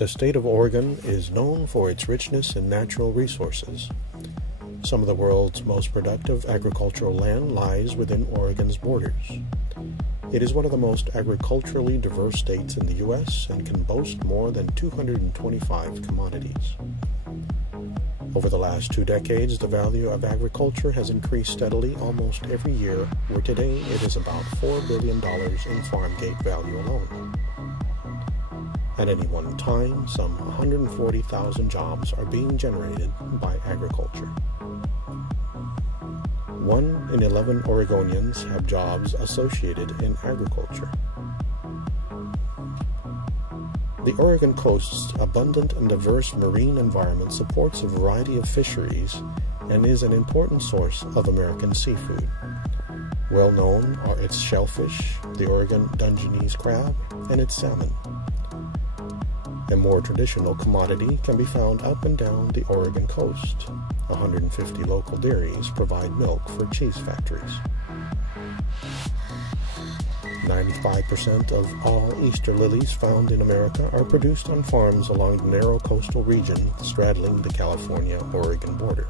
The state of Oregon is known for its richness in natural resources. Some of the world's most productive agricultural land lies within Oregon's borders. It is one of the most agriculturally diverse states in the U.S. and can boast more than 225 commodities. Over the last 2 decades, the value of agriculture has increased steadily almost every year, where today it is about $4 billion in farm gate value alone. At any one time, some 140,000 jobs are being generated by agriculture. 1 in 11 Oregonians have jobs associated in agriculture. The Oregon coast's abundant and diverse marine environment supports a variety of fisheries and is an important source of American seafood. Well known are its shellfish, the Oregon Dungeness crab, and its salmon. A more traditional commodity can be found up and down the Oregon coast. 150 local dairies provide milk for cheese factories. 95% of all Easter lilies found in America are produced on farms along the narrow coastal region straddling the California-Oregon border.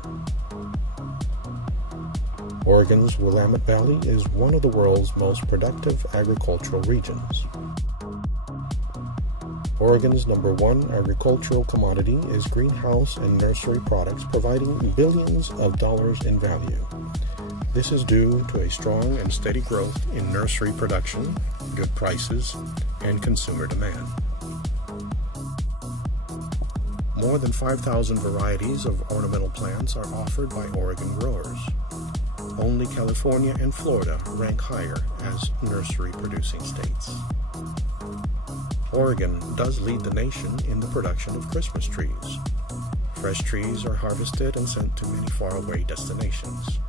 Oregon's Willamette Valley is one of the world's most productive agricultural regions. Oregon's #1 agricultural commodity is greenhouse and nursery products, providing billions of dollars in value. This is due to a strong and steady growth in nursery production, good prices, and consumer demand. More than 5,000 varieties of ornamental plants are offered by Oregon growers. Only California and Florida rank higher as nursery-producing states. Oregon does lead the nation in the production of Christmas trees. Fresh trees are harvested and sent to many faraway destinations.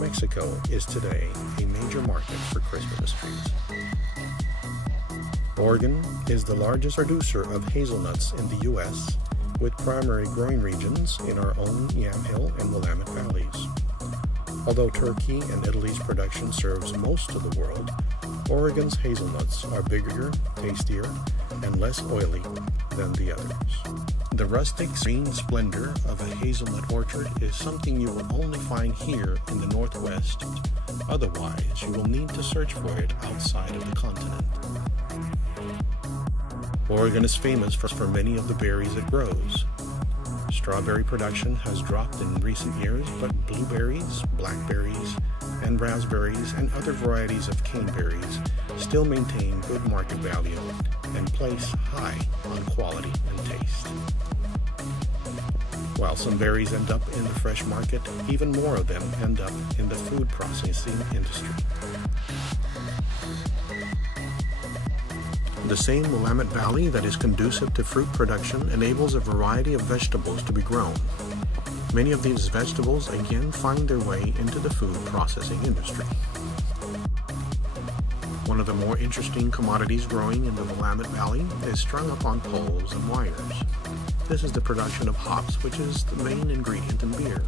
Mexico is today a major market for Christmas trees. Oregon is the largest producer of hazelnuts in the U.S., with primary growing regions in our own Yamhill and Willamette valleys. Although Turkey and Italy's production serves most of the world, Oregon's hazelnuts are bigger, tastier, and less oily than the others. The rustic green splendor of a hazelnut orchard is something you will only find here in the Northwest. Otherwise, you will need to search for it outside of the continent. Oregon is famous for many of the berries it grows. Strawberry production has dropped in recent years, but blueberries, blackberries, and raspberries and other varieties of caneberries still maintain good market value and place high on quality and taste. While some berries end up in the fresh market, even more of them end up in the food processing industry. The same Willamette Valley that is conducive to fruit production enables a variety of vegetables to be grown. Many of these vegetables again find their way into the food processing industry. One of the more interesting commodities growing in the Willamette Valley is strung up on poles and wires. This is the production of hops, which is the main ingredient in beer.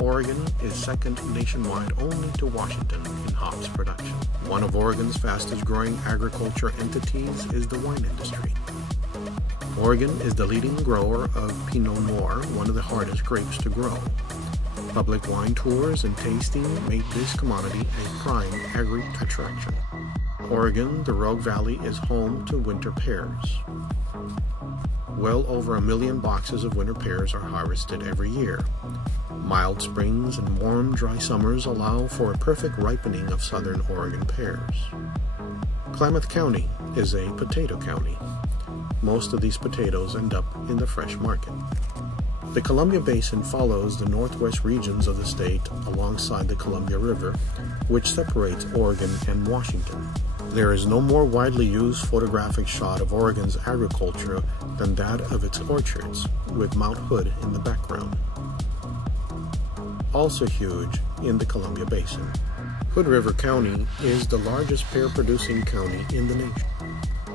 Oregon is second nationwide only to Washington in hops production. One of Oregon's fastest growing agriculture entities is the wine industry. Oregon is the leading grower of Pinot Noir, one of the hardest grapes to grow. Public wine tours and tasting make this commodity a prime agri-attraction. Oregon, the Rogue Valley, is home to winter pears. Well over 1 million boxes of winter pears are harvested every year. Mild springs and warm, dry summers allow for a perfect ripening of southern Oregon pears. Klamath County is a potato county. Most of these potatoes end up in the fresh market. The Columbia Basin follows the northwest regions of the state alongside the Columbia River, which separates Oregon and Washington. There is no more widely used photographic shot of Oregon's agriculture than that of its orchards, with Mount Hood in the background. Also huge in the Columbia Basin, Hood River County is the largest pear-producing county in the nation.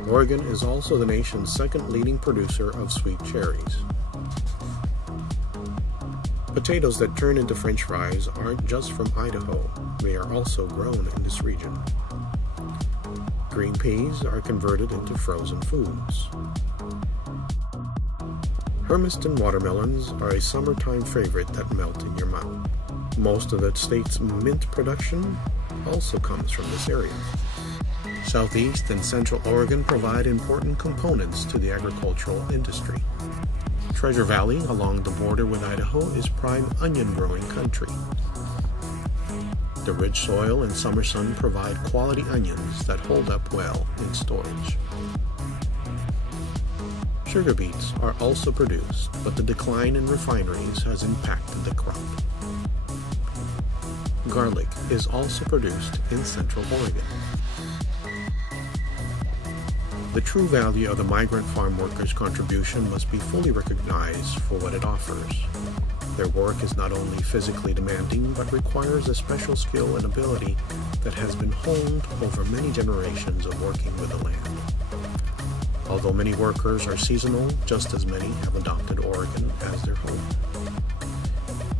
Oregon is also the nation's second leading producer of sweet cherries. Potatoes that turn into French fries aren't just from Idaho, they are also grown in this region. Green peas are converted into frozen foods. Hermiston watermelons are a summertime favorite that melt in your mouth. Most of the state's mint production also comes from this area. Southeast and Central Oregon provide important components to the agricultural industry. Treasure Valley, along the border with Idaho, is prime onion growing country. The rich soil and summer sun provide quality onions that hold up well in storage. Sugar beets are also produced, but the decline in refineries has impacted the crop. Garlic is also produced in Central Oregon. The true value of the migrant farm workers' contribution must be fully recognized for what it offers. Their work is not only physically demanding, but requires a special skill and ability that has been honed over many generations of working with the land. Although many workers are seasonal, just as many have adopted Oregon as their home.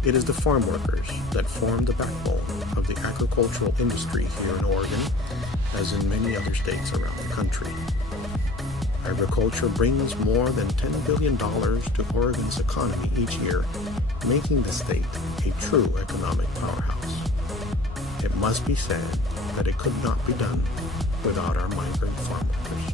It is the farm workers that form the backbone of the agricultural industry here in Oregon, as in many other states around the country. Agriculture brings more than $10 billion to Oregon's economy each year, making the state a true economic powerhouse. It must be said that it could not be done without our migrant farm workers.